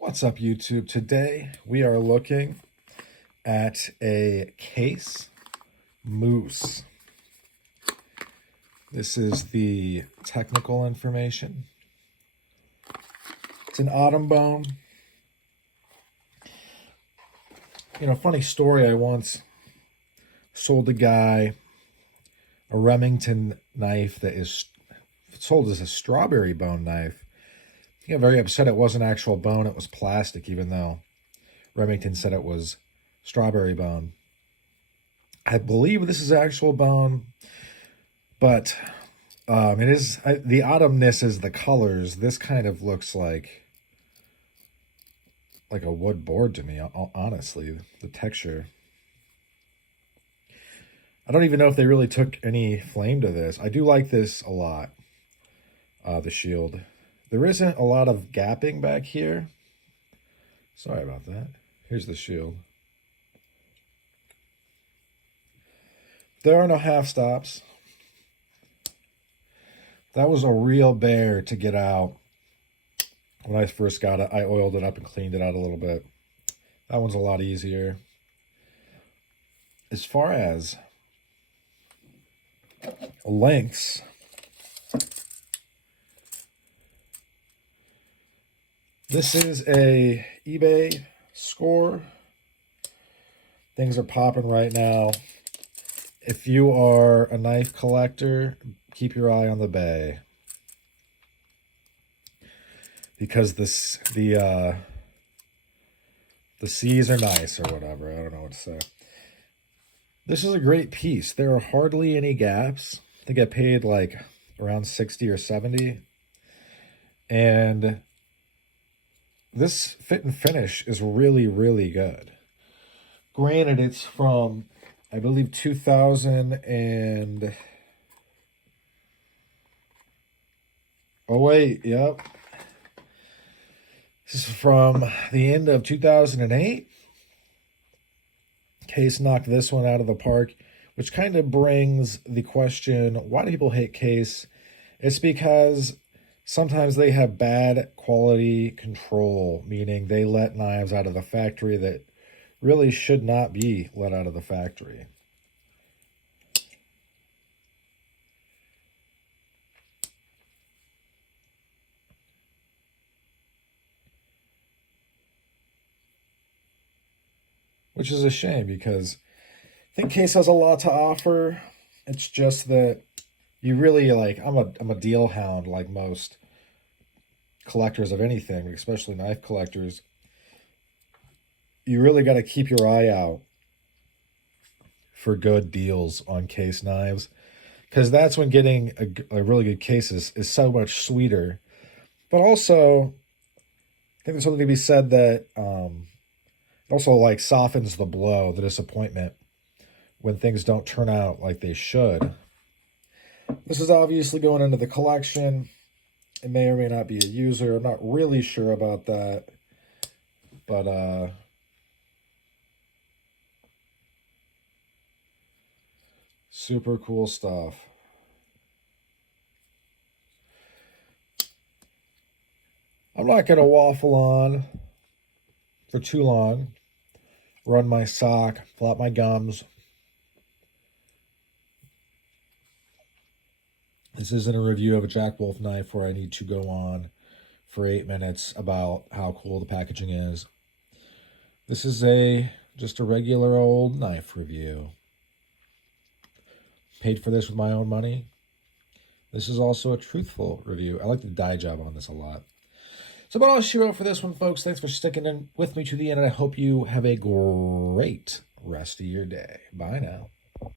What's up, YouTube? Today we are looking at a case moose. This is the technical information. It's an autumn bone. Funny story, I once sold a guy a Remington knife that is sold as a strawberry bone knife. He got very upset it wasn't actual bone, it was plastic, even though Remington said it was strawberry bone. I believe this is actual bone, but it is the autumnness is the colors. This kind of looks like a wood board to me, honestly, the texture. I don't even know if they really took any flame to this. I do like this a lot, the shield. There isn't a lot of gapping back here. Sorry about that. Here's the shield. There are no half stops. That was a real bear to get out. When I first got it, I oiled it up and cleaned it out a little bit. That one's a lot easier. As far as lengths, this is a eBay score. Things are popping right now. If you are a knife collector, keep your eye on the bay, because the C's are nice, or whatever. I don't know what to say. This is a great piece. There are hardly any gaps. I think I paid like around 60 or 70. And this fit and finish is really, really good. Granted, it's from, I believe, 2000 and... Oh, wait, yep. This is from the end of 2008. Case knocked this one out of the park, which kind of brings the question, why do people hate Case? It's because sometimes they have bad quality control, meaning they let knives out of the factory that really should not be let out of the factory. Which is a shame, because I think Case has a lot to offer. It's just that you really, I'm a deal hound, like most collectors of anything, especially knife collectors. You really got to keep your eye out for good deals on Case knives, because that's when getting a really good case is so much sweeter. But also, I think there's something to be said that it also softens the blow, the disappointment, when things don't turn out like they should. This is obviously going into the collection. It may or may not be a user. I'm not really sure about that. But super cool stuff. I'm not going to waffle on for too long. Run my sock, flop my gums. This isn't a review of a Jack Wolf knife where I need to go on for 8 minutes about how cool the packaging is. This is just a regular old knife review. Paid for this with my own money. This is also a truthful review. I like the dye job on this a lot. So about all she wrote for this one, folks. Thanks for sticking in with me to the end, and I hope you have a great rest of your day. Bye now.